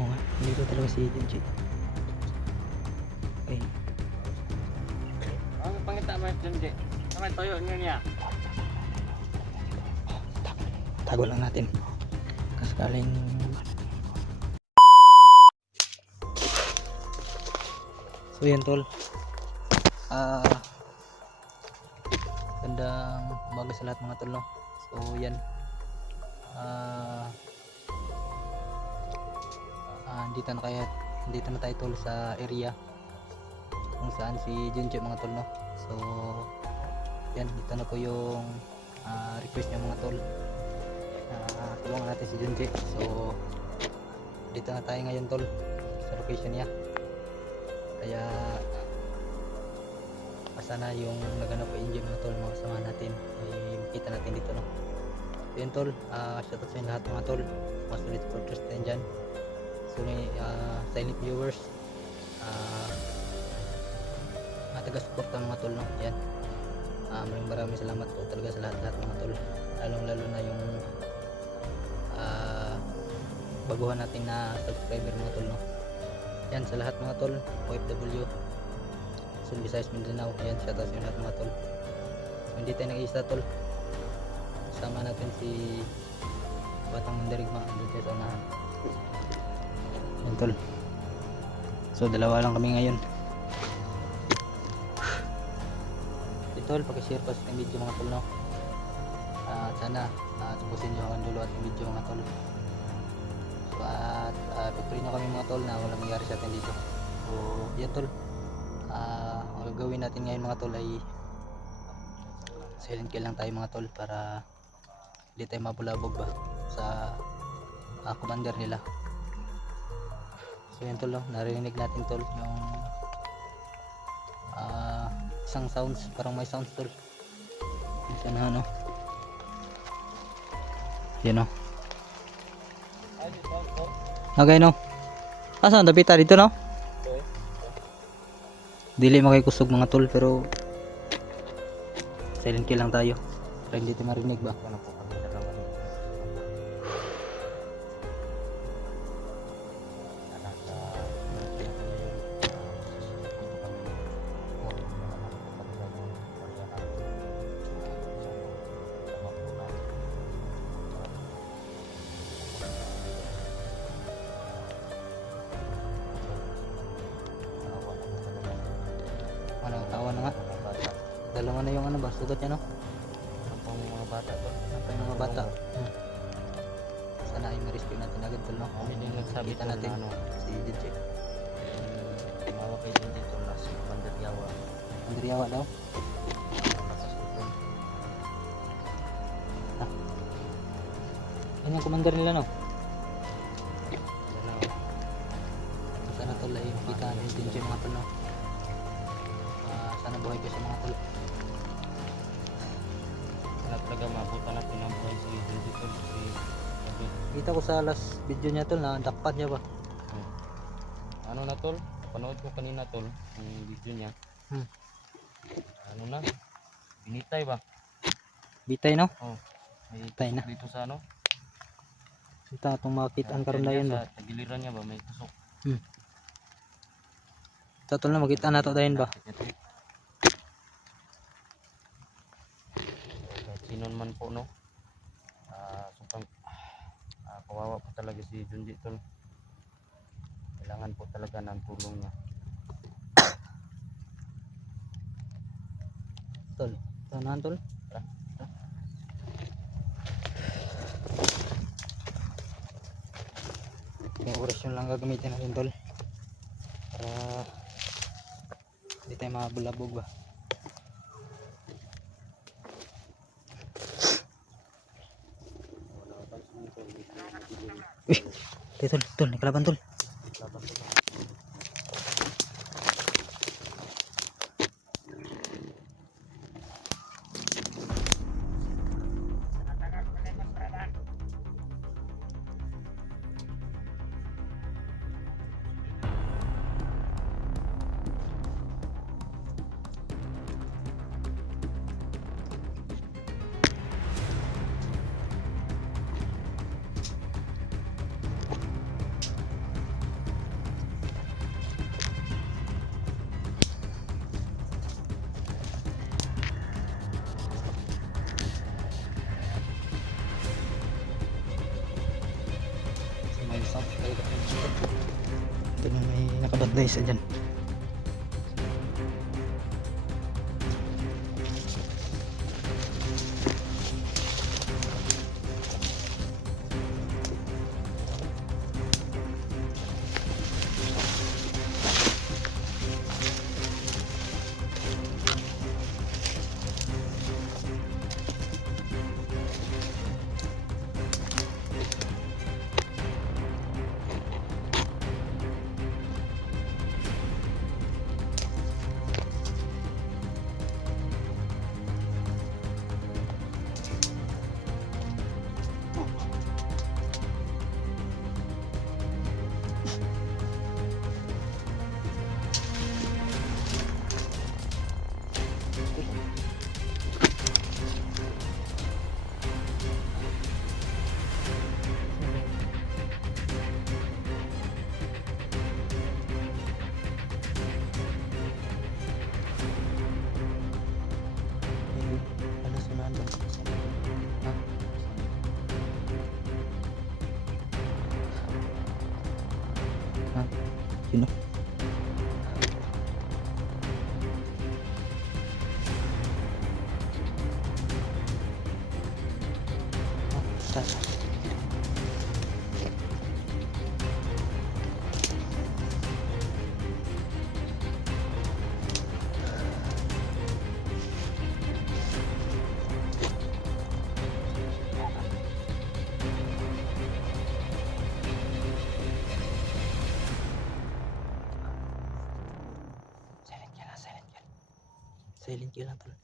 Oo nga, dito talaga si Junji. Okay. Ang pangita mo dyan, di. Kamay toyo nyo niya. Tago lang natin. Kasakaling so yan tol. Gandang umaga sa lahat mga tol, no? So yan. Dito na tayo tol sa area kung saan si Junji mga tol, no? So yan, dito na po yung request niya mga tol. Tulungan natin si Junji. So dito na tayo ngayon tol sa location niya. Kaya sana yung naghanap po NG mga tol, mga kasama natin ay makita natin dito, no? So yun tol, shoutout sa inyo lahat mga tol, mga solid supporters natin dyan. So silent viewers, mga taga-suporta mga tol, no? Yan, maraming salamat po talaga sa lahat mga tol, lalong lalo na yung baguhan natin na subscriber mga tol, no? Yan, sa lahat mga tol, OFW, Luzon, Visayas, Mindanao, yan, shoutout sa lahat mga tol. So, hindi tayo nag-iisa tol, kasama natin si Batang Mandarigma dito sa unahan. Yan tol, so dalawa lang kami ngayon. Tol, pakishare pa sa video mga tol, no? Sana tubusin nyo ang dulo at yung video mga tol. So at pagpili nyo kami mga tol na walang nangyari sa atin dito. So yan tol, ang gagawin natin ngayon mga tol ay silent kill lang tayo mga tol para hindi tayo mabulabog ba sa commander nila. So yan tol, no? Narinig natin tol yung isang sounds, parang may sounds tol. Isa na ano. Yan o. Okay no. Asan dapita dito no? Dili makikusog mga tol, pero silent kill lang tayo para hindi tayo marinig ba. Ano po kami dalawa dito. Ano, tawa na nga. Dalawa na yung ano ba, sugat niya no? Ang mga bata to. Nampay mga bata. Sana ay ma-rescue natin agad tol, no? Hindi nagsabi Kita natin ano, si DJ. tumawa kay dyan dito na si Commander Yawa. Andriawa daw. Nakasusun. Yan yung commander nila no? Ano, Sana tol ay makita natin DJ mga tol, no? Sana buhay ko sa mga tol. sana talaga mabuta natin ang buhay si dyan dito. Si David. Kita ko sa last video niya tol na dakpat niya ba? Ano na tol? Panood ko kanina tol ang video niya. Ano na? Binitay ba? Bitay no? Oh. May Bitay na. dito sa ano? Kita itong makitaan karon na yun ba? Sa tagiliran niya ba may tusok. Ito tol na makita na to dayon ba? Kahit sino man po no. Sobrang kawawa po talaga si Junji tol. Kailangan po talaga ng tulong niya. Tol, tanahan tol. Yung orasyon lang gagamitin natin tol para hindi tayo mabulabog ba. Tol, nakalaban tol. Stop. Ito na may nakabanday isa dyan. Ano sunod? Ha? Ha? Sino? Saan? Silent ka lang tol.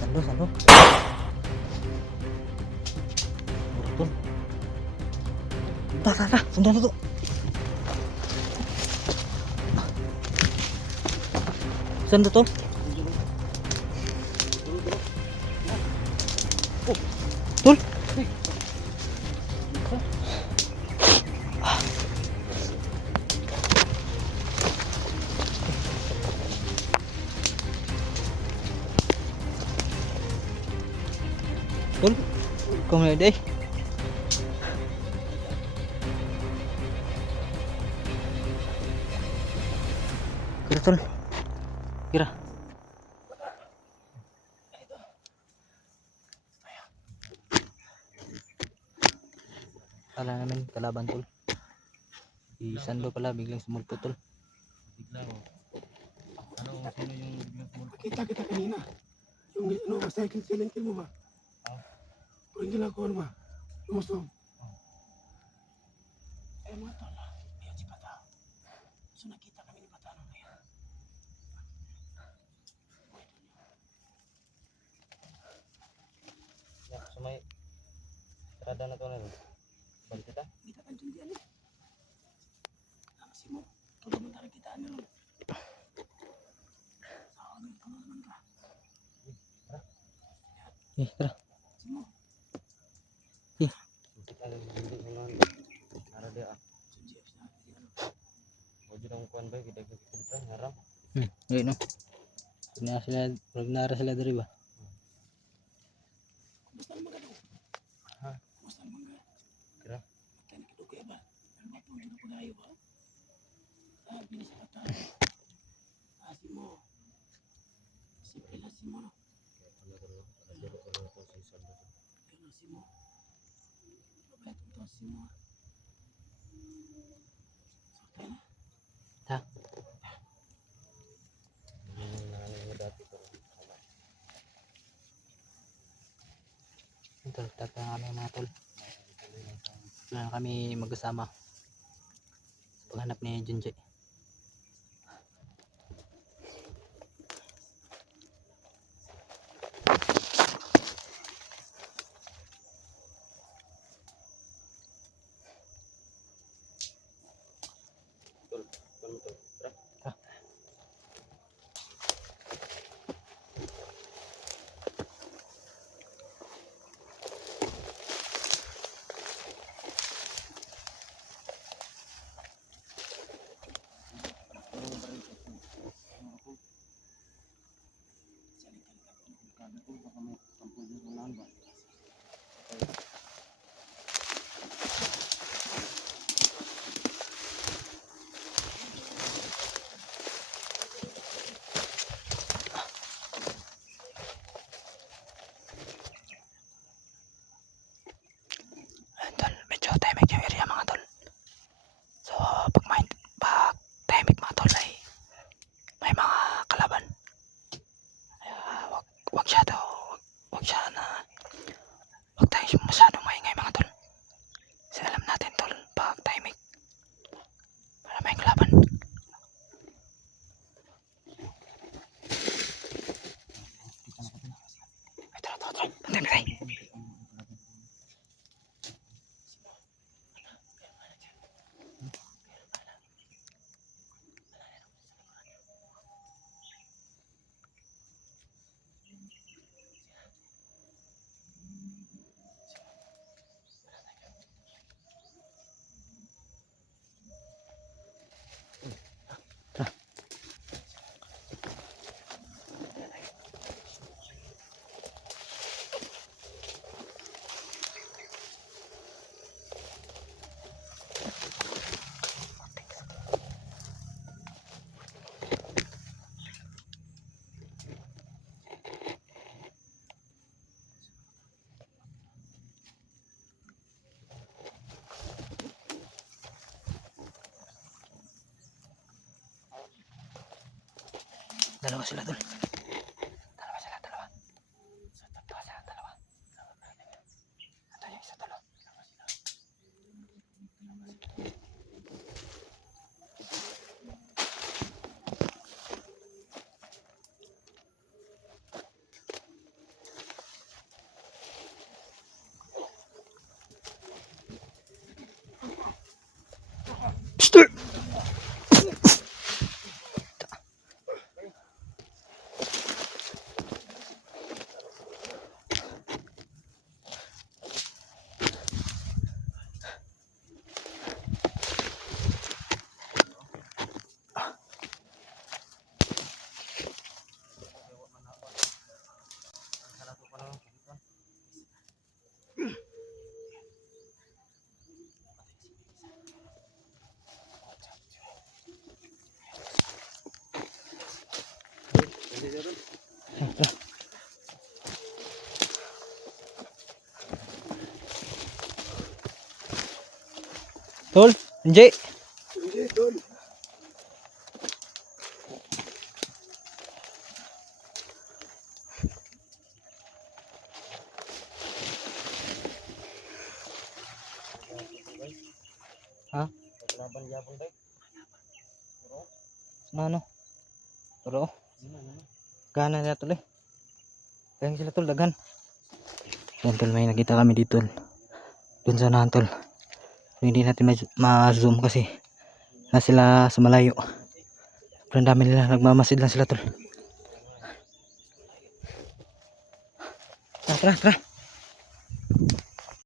Sando, sando. Murah tol. Tah, sando na to. Sando to. Oh, tol. Tol, kung na day. Kira tol. Kira. Kala namin kalaban tol. Si Sando pala biglang sumulpo tol. Bigla mo. Ano, sino yung biglang tumulpo? Kita kita kanina. Yung ano ba, silent kill mo ba? Pero hindi lang ako ano ba? Lumusog. Eh mga tol, ayan si Bata. So nakita kami ni Bata nung kaya. Ya, sumay. Sarada na to na. Balik kita. Kita kan dyan eh. Tara. Suntik ala si Junji mga nara dia. Wajud ang kuan ba kita kita ngarang. Ayun no. Pag nara sila diri ba? Kumusta naman ka daw? Ha? Kumusta naman ka? Kira. Kaya nakidugay ba? Ano ba itong ginapagayo ba? Bilis ka ta. Si mo. Simple na si mo. No? Yan ang si mo. Mabait ito si mo. Sakay na. Ha? Tol, tatay kami mga tol. Wala na kami magkasama. Paghanap ni Junji. Kuan mo to. Tara. Tol, medyo tahimik yung area mga tol. So, pag tahimik mga tol ay may mga kalaban. Wag siya tayong masyadong maingay mga tol. Kasi alam natin tol, pag tahimik, para may kalaban. Ay, tara. Pantay. Dalawa sila tol. Dalawa. Ito yung isa tol. Tol, Junji. Hindi, tol. Ha? Laban yapon tay. Ano? Pero gana na tol eh. Kaya sila tol daghan. Yan tol, may nakita kami dito. Dun sa nahan tol. Hindi natin ma-zoom kasi na sila sa malayo. Pero ang dami nila, nagmamasid lang sila tol. Tara, tara, tara.